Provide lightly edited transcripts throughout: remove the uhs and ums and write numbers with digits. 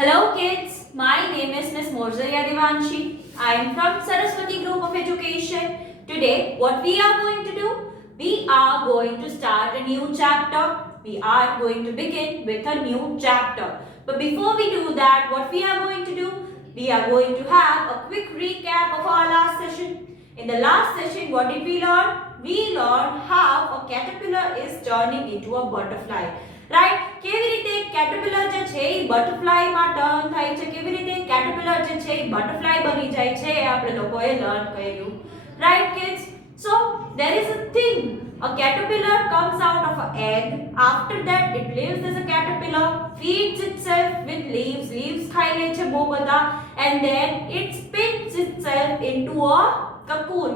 Hello kids, my name is Miss Morzaya Devanshi. I am from Saraswati Group of Education. Today what we are going to do? We are going to start a new chapter. We are going to begin with a new chapter. But before we do that, what we are going to do? We are going to have a quick recap of our last session. In the last session, what did we learn? We learned how a caterpillar is turning into a butterfly. Right કેવી રીતે કેટરપિલર જે છે એ બટરફ્લાય માં ટર્ન થાય છે કેવી રીતે કેટરપિલર જે છે એ બટરફ્લાય બની જાય છે એ આપણે લોકોએ લર્ન કર્યું right kids so there is a thing a caterpillar comes out of an egg after that it lives as a caterpillar feeds itself with leaves ખાઈ લે છે બહુ બધા and then it spins itself into a cocoon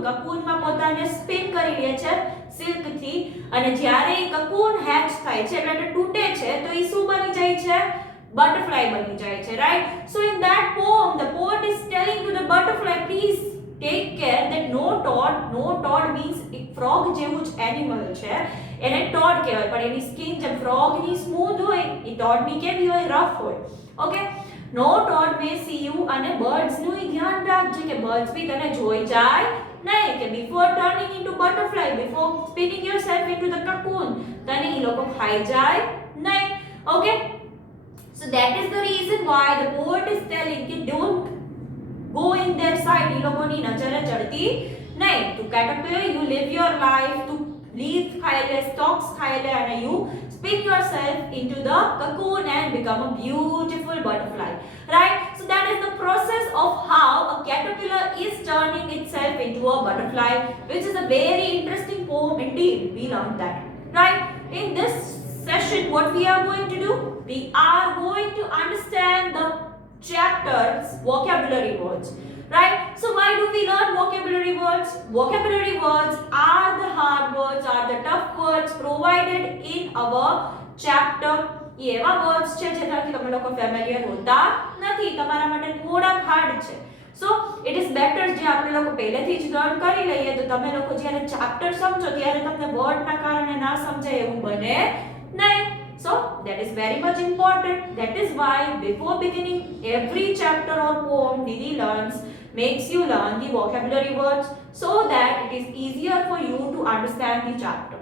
માં પોતાને સ્પિન કરી લે છે સિલ્ક થી અને જ્યારે એ cocoon હેચ થાય છે એટલે તૂટે છે તો એ શું બની જાય છે butterfly બની જાય છે right so in that poem the poet is telling to the butterfly please take care that no toad means એક frog જેવું જ animal છે એને toad કહેવાય પણ એની સ્કિન જે frog ની smooth હોય એ toad ની કેવી હોય rough હોય okay no toad may see you અને birds નું ધ્યાન રાખજે કે birds બી તને જોઈ જાય નહીં કે before turning into butterfly before spinning yourself into the cocoon તને ઈ લોકો ખાઈ જાય નહીં okay so that is the reason why the poet is telling કે don't go in their side ઈ લોકોની નજરે ચડતી નહીં to caterpillar you live your life to leaf ખાઈ લે stalks ખાઈ લે અને you spin yourself into the cocoon and become a beautiful butterfly right so that is the process of how a caterpillar is turning itself into a butterfly which is a very interesting poem indeed we learned that right in this session what we are going to do we are going to understand the chapters vocabulary words right so why do we learn vocabulary words are the hard words are the tough words provided in our chapter ये एवा वर्ड्स છે જેનાથી તમે લોકો ફેમિલિયર હોતા નથી તમારા માટે થોડા હાર્ડ છે સો ઇટ ઇઝ બેટર જે આપણે લોકો પહેલેથી જ લર્ન કરી લઈએ તો તમે લોકો જ્યારે ચેપ્ટર સમજો ત્યારે તમને વર્ડના કારણે ના સમજાય એવું બને નહીં so that is very much important that is why before beginning every chapter or poem Didi learns makes you learn the vocabulary words so that it is easier for you to understand the chapter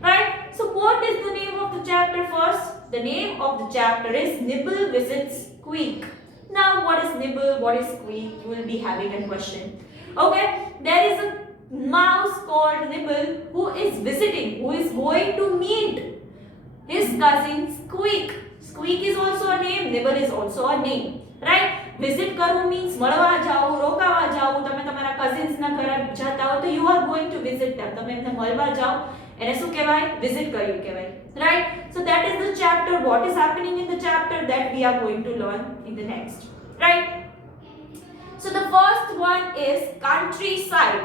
right so what is the name of the chapter first the name of the chapter is Nibble visits Squeak now what is Nibble what is Squeak you will be having a question okay there is a mouse called Nibble who is visiting who is going to meet his cousin Squeak Squeak is also a name Nibble is also a name right visit કરવું means મળવા જાવ રોકાવા જાવ તમે તમારા cousins ના ઘરે જતા હો તો you are going to visit them તમે એમને મળવા જાવ એને શું કહેવાય visit કર્યું કહેવાય right so that is the chapter what is happening in the chapter that we are going to learn in the next right so the first one is countryside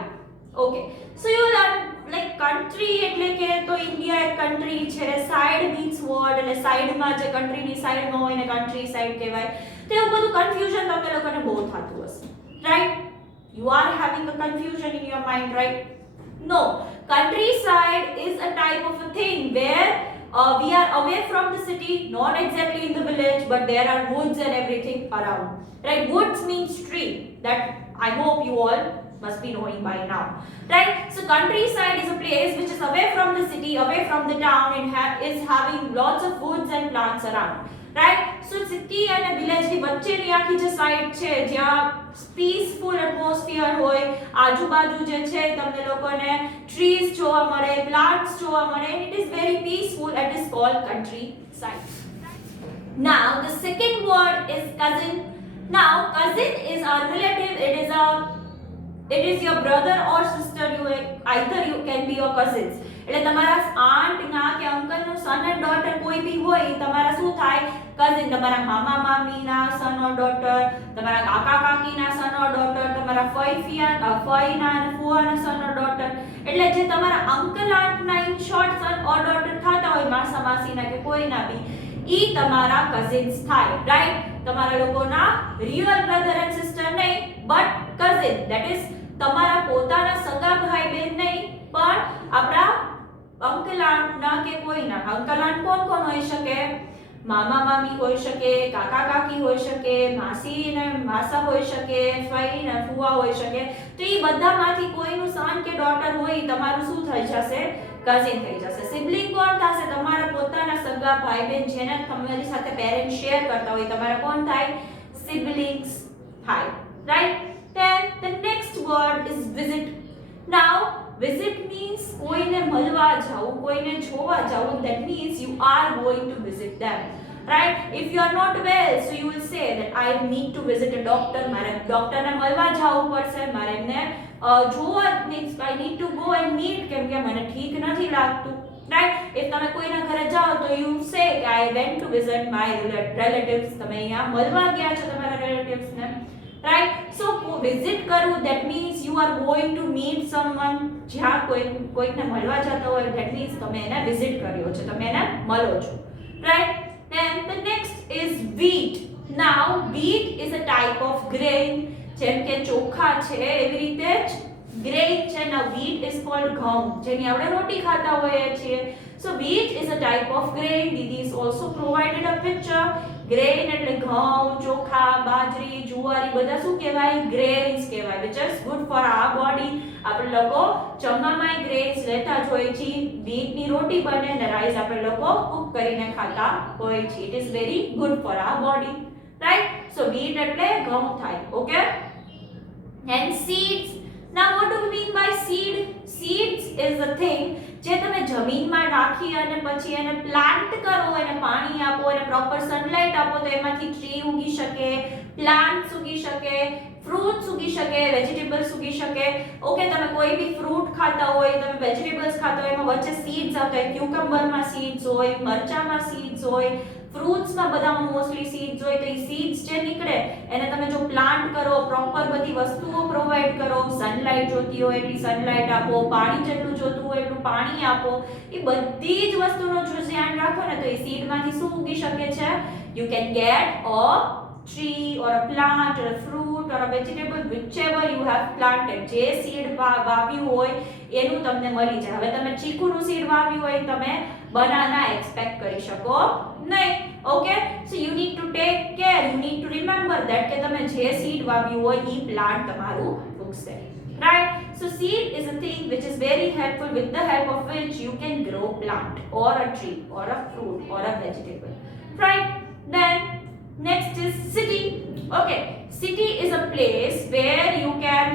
okay so you learn like country એટલે કે તો ઇન્ડિયા એક country છે side means word એટલે side માં જે country ની side માં હોય ને country side કહેવાય તો એવું બધું confusion તમને લોકોને બહુ થતું હશે right you are having a confusion in your mind right no countryside is a type of a thing where we are away from the city not exactly in the village but there are woods and everything around right woods means tree that I hope you all must be knowing by now right so countryside is a place which is away from the city away from the town and is having lots of woods and plants around right so city and village ની વચ્ચેની આખી જે સાઇડ છે જ્યાં peaceful atmosphere હોય આજુબાજુ જે છે તમને લોકોને ટ્રીઝ જોવા મળે પ્લાન્ટ્સ જોવા મળે and it is very peaceful and is called countryside now the second word is cousin now cousin is a relative it is your brother or sister either you can be your cousins એટલે તમારા aunt ના કે uncle નું son and daughter કોઈ બી હોય તમારા શું થાય cousin તમારા મામા મામી ના son or daughter તમારા કાકા કાકી ના son or daughter તમારા ફઈ ના અને ફુવા ના son or daughter એટલે જે તમારા uncle aunt ના in short son or daughter થતા હોય માસા માસી ના કે કોઈ ના બી ઈ તમારા cousins થાય right તમારા લોકોના real brother and sister નહીં but cousin that is તમારા પોતાના સગા ભાઈ બહેન નહીં પણ આપણા અંકલ આંટ ના કે કોઈ ના અંકલ આંટ કોણ કોણ હોઈ શકે મામા મામી હોઈ શકે, કાકા કાકી હોઈ શકે, માસી ને માસા હોઈ શકે, ફઈ ને ફુવા હોઈ શકે. તો એ બધામાંથી કોઈનું સન કે ડોટર હોય તમારું શું થઈ જશે? કઝિન થઈ જશે. સિબલિંગ કોણ થશે? તમારા પોતાના સગા ભાઈ બહેન જેને તમારી સાથે પેરેન્ટ શેર કરતા હોય તમારા કોણ થાય? સિબલિંગ્સ થાય. Right? Then the next word is visit. Now visit means કોઈને મળવા જાવું, કોઈને જોવા જાવું. That means you are going to visit them. Right? If you are not well, so you will say that I need to visit a doctor. મારે ડોક્ટરને મળવા જાવું પડશે, મારે એમને જોવા, means I need to go and meet કેમ કે મને ઠીક નથી લાગતું. Right? If તમે કોઈના ઘરે જાઓ તો you say I went to visit my relatives. તમે અહીંયા મળવા ગયા છો તમારા relatives ને. Right? So visit કરવું, that means you are going to meet someone. જ્યાં કોઈકને મળવા જતા હોય, that means તમે એને visit કર્યો છે, તમે એને મળો છો. Right? Then the next is wheat. Now wheat is a type of grain. જેમ કે ચોખા છે એવી રીતે જ grain છે. Now wheat is called ઘઉં, જેની આપણે રોટી ખાતા હોઈએ છીએ. So wheat is a type of grain. Didi is also provided a picture. Grain એટલે ઘઉં, ચોખા, બાજરી, જુવારી બધા શું કહેવાય? grains કહેવાય, which is good for our body. આપણે લોકો જમવામાં grains લેતા જ હોય છે. wheat ની રોટી બને અને રાઈસ આપણે લોકો કુક કરીને ખાતા હોય છે. It is very good for our body. Right? So wheat એટલે ઘઉં થાય. Okay? And seeds. Now what do we mean by seed? Seeds is a thing જે તમે જમીનમાં નાખી અને પછી એને પ્લાન્ટ કરો, એને પાણી આપો, એને પ્રોપર સનલાઇટ આપો તો એમાંથી ટ્રી ઉગી શકે, પ્લાન્ટ્સ ઉગી શકે, ફ્રૂટ્સ ઉગી શકે, વેજીટેબલ્સ ઉગી શકે. ઓકે, તમે કોઈ બી ફ્રૂટ ખાતા હોય, તમે વેજીટેબલ્સ ખાતા હોય, એમાં વચ્ચે સીડ્સ આવતા હોય. ક્યુકમ્બરમાં સીડ્સ હોય, મરચામાં સીડ્સ હોય, ફ્રૂટ્સમાં બધામાં મોસ્ટલી સીડ્સ હોય. તો એ સીડ્સ જે નીકળે એને તમે જો પ્લાન્ટ કરો, પ્રોપર બધી વસ્તુઓ પ્રોવાઈડ કરો, સનલાઇટ જોતી હોય એટલી સનલાઇટ આપો, પાણી જેટલું જોતું હોય એટલું પાણી આપો, એ બધી જ વસ્તુનો જો ધ્યાન રાખો ને તો એ સીડમાંથી શું ઉગી શકે છે? You can get a tree or a plant or a fruit or a vegetable whichever you have planted. જે સીડ વાવ્યું હોય એનું તમને મળી જાય. હવે તમે ચીકુનું સીડ વાવ્યું હોય તમે બનાના એક્સપેક્ટ કરી શકો નહીં. Okay? So you need to take care. You need to remember that કે તમે જે સીડ વાવ્યું હોય એ પ્લાન્ટ તમારું ઉગશે. Right? So seed is a thing which is very helpful, with the help of which you can grow plant or a tree or a fruit or a vegetable. Right? Then next is city. Okay, city is a place where you can,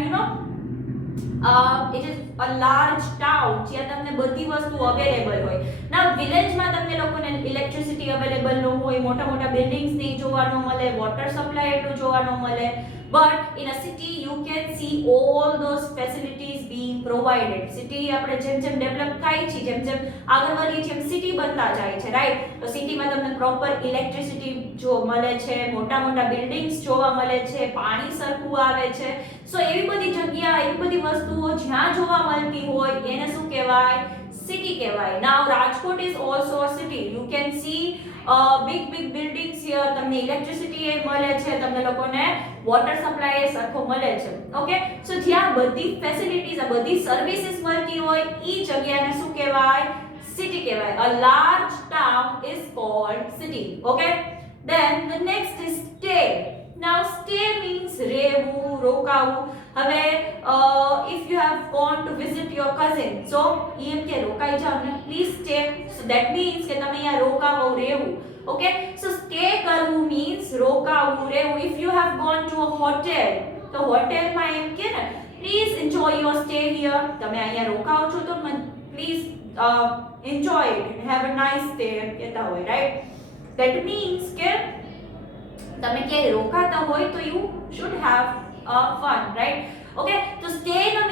it is a large town જ્યાં તમને બધી વસ્તુ અવેલેબલ હોય. ના વિલેજમાં તમને લોકોને electricity available ન હોય, મોટા મોટા બિલ્ડિંગ્સ નહીં જોવા ન મળે, વોટર સપ્લાય એટલું જોવા ન મળે. But in a city you can see all those facilities being provided. City આપણે જેમ જેમ ડેવલપ થાય છે, જેમ જેમ આગળ વધીએ છીએ એમ સિટી બનતા જાય છે. રાઈટ? તો સિટીમાં તમને પ્રોપર ઇલેક્ટ્રિસિટી જો મળે છે, મોટા મોટા બિલ્ડિંગ્સ જોવા મળે છે, પાણી સરખું આવે છે. સો એવી બધી જગ્યા, એવી બધી વસ્તુઓ જ્યાં જોવા મળતી હોય એને શું કહેવાય? સિટી કહેવાય. Now Rajkot is also a city. You can see big buildings here. તમને ઇલેક્ટ્રિસિટી એ મળે છે, તમને લોકોને વોટર સપ્લાય એ સરખો મળે છે. ઓકે? સો જ્યાં બધી ફેસિલિટીઝ, આ બધી સર્વિસીસ મળતી હોય એ જગ્યાને શું કહેવાય? સિટી કહેવાય. A large town is called city. Okay? Then the next is stay. Now stay means રહેવું, રોકાવું. હવે if you have gone to visit your cousin, so એમ કે રોકાઈ જાવ ને, please stay. So that means કે તમે અહીંયા રોકાવો, રહેવું. Okay? So stay કરવું means રોકાવું, રહેવું. If you have gone to a hotel, તો હોટેલમાં એમ કે ને please enjoy your stay here. તમે અહીંયા રોકાઓ છો તો please enjoy it and have a nice stay એમ કહેતા હોય. Right? That means કે તમે ક્યાંય રોકાતા હોય તો you should have fun. Right? Okay? So stay નો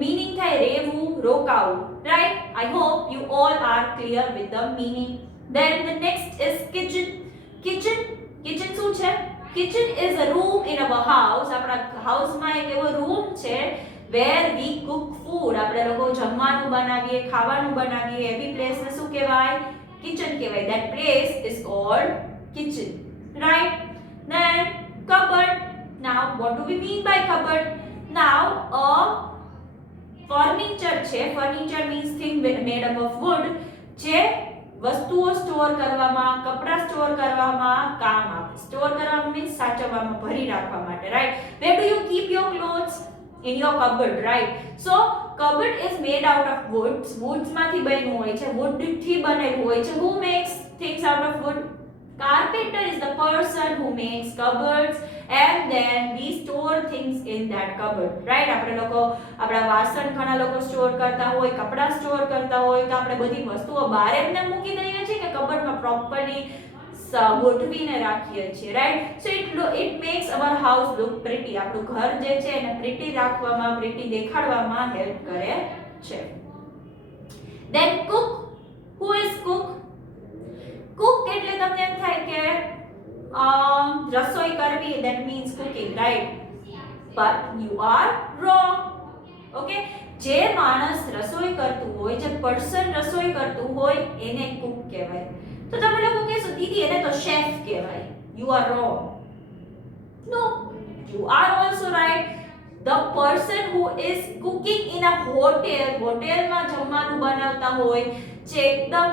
meaning થાય રહેવું, રોકાવું. Right? I hope you all are clear with the meaning. Then the next is kitchen. Kitchen શું છે? Kitchen is a room in our house. આપણા હાઉસમાં એક એવો રૂમ છે where we cook food. આપણે લોકો જમવાનું બનાવીએ, ખાવાનું બનાવીએ, એવી પ્લેસને શું કહેવાય? Kitchen કહેવાય. That place is called kitchen. Right? Then cupboard. Now what do we mean by cupboard? Now a furniture છે. Furniture means thing made up of wood જે વસ્તુઓ સ્ટોર કરવામાં, કપડાં સ્ટોર કરવામાં કામ આવે. સ્ટોર કરવામાં મીન્સ સાચવવામાં, ભરી રાખવા માટે, right? Where do you keep your clothes? In your cupboard, right? So cupboard is made out of woods. Woods માંથી બન્યું હોય છે, wood થી બનેલું હોય છે. Who makes things out of wood? Carpenter is the person who makes cupboards, and then we store things in that cupboard, right? આપણે લોકો આપણા વાસણ ઘણા લોકો સ્ટોર કરતા હોય, કપડાં સ્ટોર કરતા હોય, તો આપણે બધી વસ્તુઓ બહાર એમને મૂકી દઈએ છીએ કે કબર્ડમાં પ્રોપરલી ગોઠવીને રાખીએ છીએ, right? So it max our house look pretty. આપણું ઘર જે છે એને પ્રિટી રાખવામાં, પ્રિટી દેખાડવામાં હેલ્પ કરે છે. Then cook. Who is cook? Cook એટલે તમને એમ થાય કે રસોઈ કરવી, that means cooking, right? But you are wrong. Okay? જે માણસ રસોઈ કરતું હોય, જે પર્સન રસોઈ કરતું હોય એને કુક કહેવાય. તો તમે લોકો કહેશો દીદી એને તો શેફ કહેવાય. You are wrong. No, you are also right. The person who is cooking in a hotel, હોટેલમાં જમવાનું બનાવતા હોય, જે એકદમ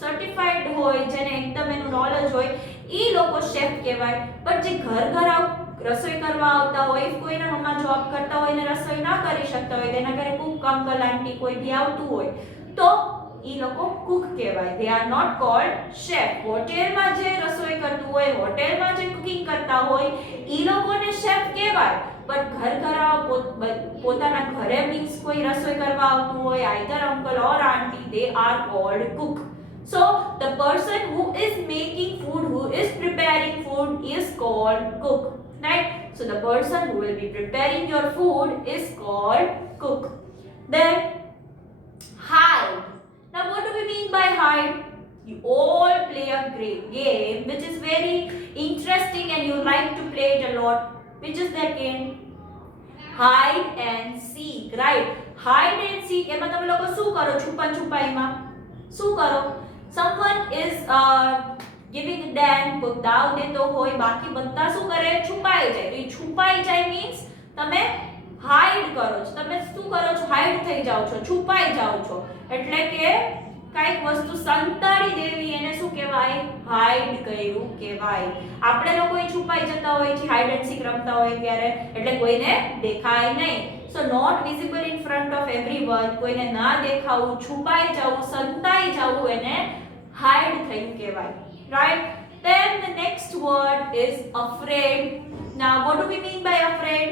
સર્ટિફાઈડ હોય, જેને એકદમ એનું નોલેજ હોય, એ લોકો શેફ કહેવાય. બટ જે ઘર રસોઈ કરવા આવતા હોય, કોઈના મમ્મા જોબ કરતા હોય ને રસોઈ ના કરી શકતા હોય, તેના ઘરે કુક અંકલ આંટી કોઈ બી આવતું હોય, તો ઈ લોકો કુક કહેવાય. They are not called chef. હોટેલમાં જે રસોઈ કરતું હોય, હોટેલમાં જે કુકિંગ કરતા હોય, ઈ લોકોને શેફ કહેવાય. બટ પોતાના ઘરે મીન્સ કોઈ રસોઈ કરવા આવતું હોય, either uncle or auntie, they are called cook. So the person who is making food, who is preparing food, is called cook, right? So the person who will be preparing your food is called cook. Then hide. Now what do we mean by hide? You all play a great game which is very interesting and you like to play it a lot. Which is that game? Hide and seek, right? Hide and seek. એમાં તમે લોકો શું કરો? છુપાઈમાં શું કરો? Someone is giving a dance, કોઈ દાવ દેતો હોય, બાકી બધા શું કરે? છુપાઈ જાય. તો એ છુપાઈ જાય means તમે હાઈડ કરો છો. તમે શું કરો છો? હાઈડ થઈ જાઓ છો, છુપાઈ જાઓ છો. એટલે કે કાઈક વસ્તુ સંતાડી દેવી, એને શું કહેવાય? હાઈડ કર્યું કહેવાય. આપણે લોકો છુપાઈ જતા હોય છે, હાઈડ એન્ડ સીક રમતા હોય ત્યારે, એટલે કોઈને દેખાય નહીં. So not visible in front of everyone, કોઈને ના દેખાવું, છુપાઈ જવું, સંતાઈ જવું, એને હાઈડ થયું કહેવાય, right? Then the next word is afraid. Now what do we mean by afraid?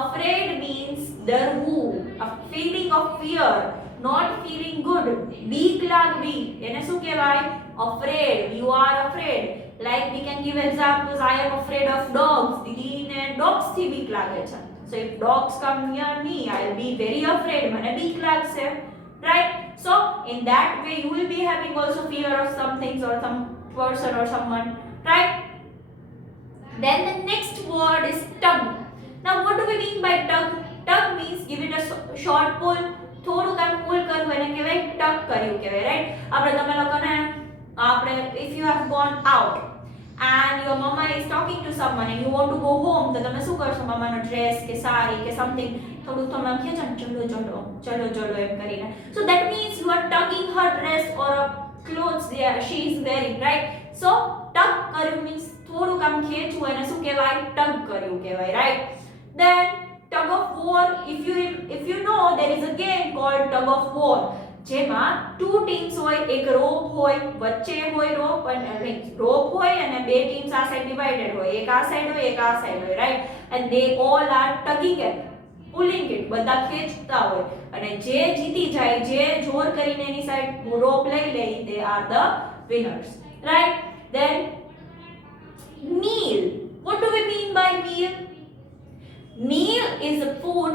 Afraid means ડરવું, a feeling of fear, not feeling good. બીક લાગવી, એને શું કહેવાય? Afraid. You are afraid. Like we can give examples. I am afraid of dogs. દીદીને dogs થી બીક લાગે છે. So if dogs come near me, I'll be very afraid. મને બીક લાગશે, right? So in that way you will be having also fear of some things or some person or someone, right? Then the next word is tug. Now what do we mean by tug? Tug means give it a short pull. થોડું કામ પુલ કરવું, એને કહેવાય ટગ કર્યું કહેવાય, રાઈટ? આપણે તમે લોકોને if you have gone out and your mama is talking to someone and you want to go home, તો તમે શું કરશો? મમ્માનો ડ્રેસ કે સાડી કે સમથિંગ થોડું તમે કહો છો ચલો એમ કરીને. So that means you are tugging her dress or a clothes she is wearing, right? So tug કર્યું means થોડું કામ ખેંચવું, એને શું કહેવાય? ટગ કર્યું કહેવાય, right? Then tug of war. If you know, there is a game called tug of war, જેમાં two teams હોય, એક rope હોય, વચ્ચે હોય rope અને બે teams આ side divided હોય, એક આ side હોય, એક આ side હોય, right? And they all are tugging it, pulling it, બધા ખેંચતા હોય, અને જે જીતી જાય, જે જોર કરીને એની સાઈડ rope લઈ લે, they are the winners, right? Then meal. What do we mean by meal? Meal is a food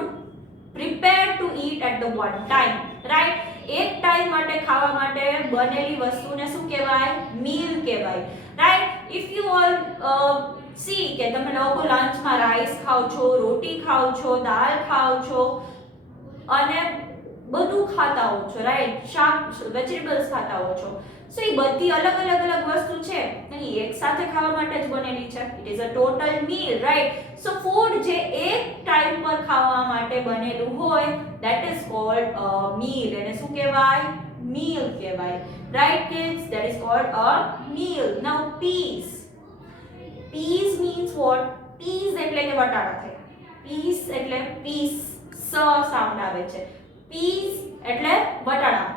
prepared to eat at the one time, right? એક ટાઈમ માટે ખાવા માટે બનેલી વસ્તુને શું કહેવાય? meal કહેવાય, right? If you all see કે તમે લોકો લંચમાં રાઈસ ખાઓ છો, રોટી ખાઓ છો, દાળ ખાઓ છો અને બધું ખાતા હો છો, રાઈટ? શાક, વેજીટેબલ્સ ખાતા હો છો. સો એ બધી અલગ વસ્તુ છે, નહીં એક સાથે ખાવા માટે જ બનેલી છે. It is a total meal, right? So food જે એક ટાઈમ પર ખાવા માટે બનેલું હોય, that is called a meal. એને શું કહેવાય? meal કહેવાય. Right, kids? That is called a meal. Now, peas. Peas means what? Peas એટલે કે બટાટા થાય. Peas એટલે peas સાઉન્ડ આવે છે. Peas એટલે બટાટા.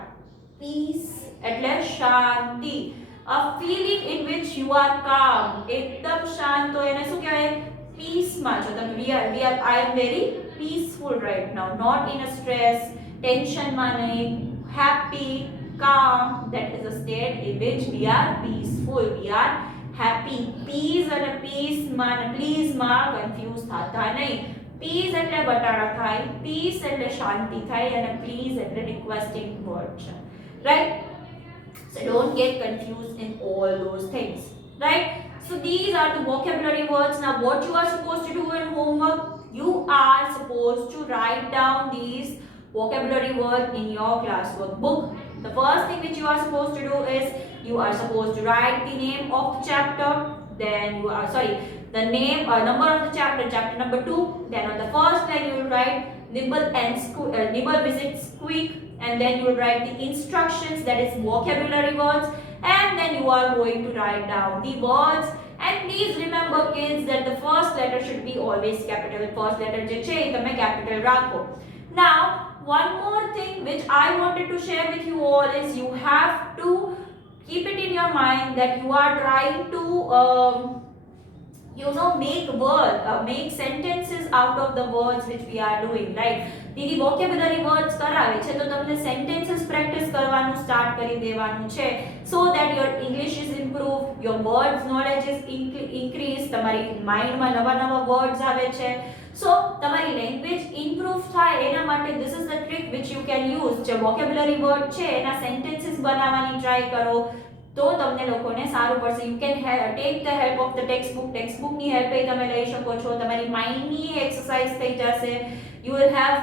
Peace એટલે શાંતિ. A feeling in which you are calm. એકદમ શાંત હોય એને શું કહેવાય? Peace માં છો તમે. I am very peaceful right now. Not in a stress, tension માં નહીં. Happy, calm. That is a state in which we are peaceful. We are happy. Peace અને peace માં please માં confuse થતા નહીં. Peace એટલે બટાટા થાય. Peace એટલે શાંતિ થાય અને please એટલે requesting word છે. Right? So don't get confused in all those things. Right? So these are the vocabulary words. Now what you are supposed to do in homework? You are supposed to write down these vocabulary words in your classwork book. The first thing which you are supposed to do is you are supposed to write the name of the chapter. Then you are the name or number of the chapter number 2. Then on the first line you will write Nibble visits Squeak. And then you will write the instructions, that is vocabulary words, and then you are going to write down the words. And please remember, kids, that the first letter should be always capital. First letter je che તમે capital રાખો. Now, one more thing which I wanted to share with you all is you have to keep it in your mind that you are trying to make sentences out of the words which we are doing, right? Didi vocabulary words કરાવે છે તો તમને sentences practice કરવાનું સ્ટાર્ટ કરી દેવાનું છે so that your English is improved, your words knowledge is increase, તમારી માઇન્ડમાં નવા words આવે છે, so તમારી language improve થાય એના માટે this is the trick which you can use. જે vocabulary word છે એના sentences બનાવવાની try કરો તો તમને લોકોને સારું પડશે. You can take the help of the textbook ની help એ તમે લઈ શકો છો. તમારી માઇન્ડની એક્સરસાઇઝ થઈ જશે. You will have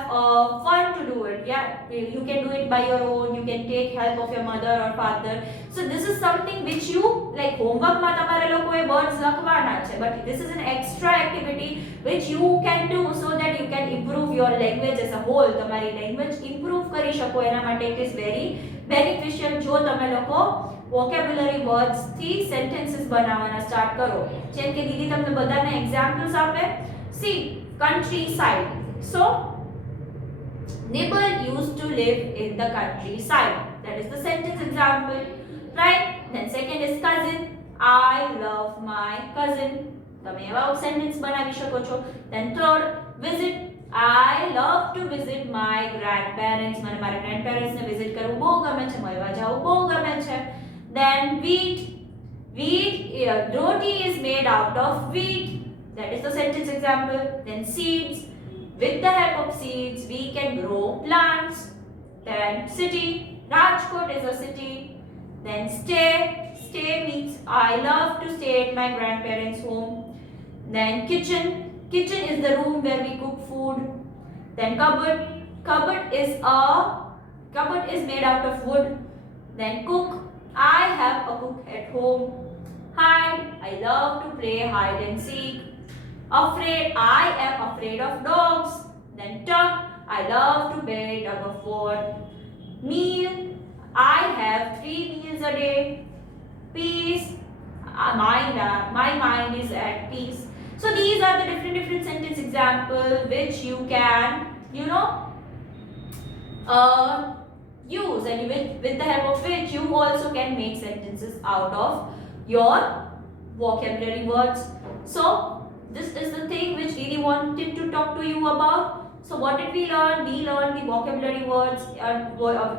fun to do it. Yeah, you can do it by your own. You can take help of your mother or father. So this is something which you like homework માં તમારે લોકોએ words લખવાના છે, but this is an extra activity which you can do so that you can improve your language as a whole. તમારી language improve કરી શકો એના માટે it is very beneficial જો તમે લોકો vocabulary words થી sentences બનાવવાના સ્ટાર્ટ કરો. જેમ કે દીદી તમને બધાને examples આપે. See, countryside. So, Nibble used to live in the countryside. That is the sentence example, right? Then second is cousin. I love my cousin. તમે એવા sentence બનાવી શકો છો. Then third, visit. I love to visit my grandparents. મને મારા grandparents ને visit કરવું બહુ ગમે છે, મળવા જાવું બહુ ગમે છે. Then wheat. Roti is made out of wheat. That is the sentence example. Then seeds. With the help of seeds, we can grow plants. Then city. Rajkot is a city. Then stay. Stay means I love to stay at my grandparents' home. Then kitchen. Kitchen is the room where we cook food. Then cupboard. Cupboard is made out of wood. Then cook. I have a cook at home. Hide. I love to play hide and seek. Afraid. I am afraid of dogs. Then tug. I love to play tug of war. Meal. I have 3 meals a day. Peace. My mind is at peace. So these are the different sentence examples which you can, use, and with the help of which you also can make sentences out of your vocabulary words. So this is the thing which Didi wanted to talk to you about. So what did we learn? We learned the vocabulary words.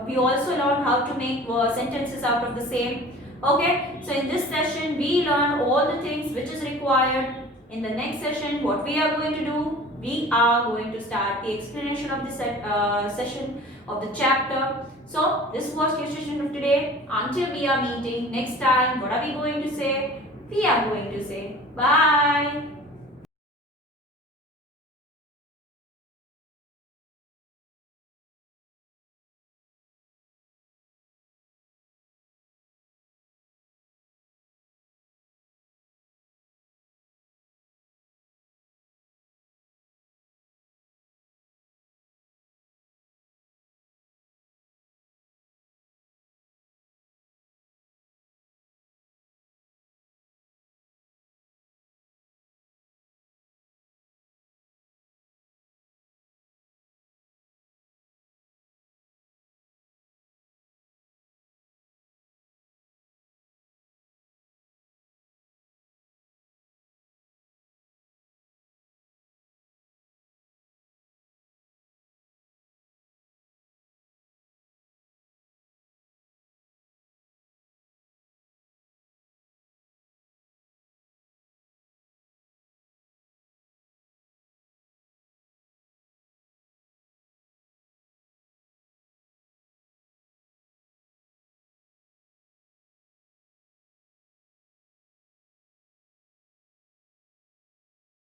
We also learned how to make sentences out of the same. Okay. So in this session we learned all the things which is required. In the next session, what we are going to do? We are going to start the explanation of the session of the chapter. So this was your session of today. Until we are meeting next time, what are we going to say? We are going to say bye.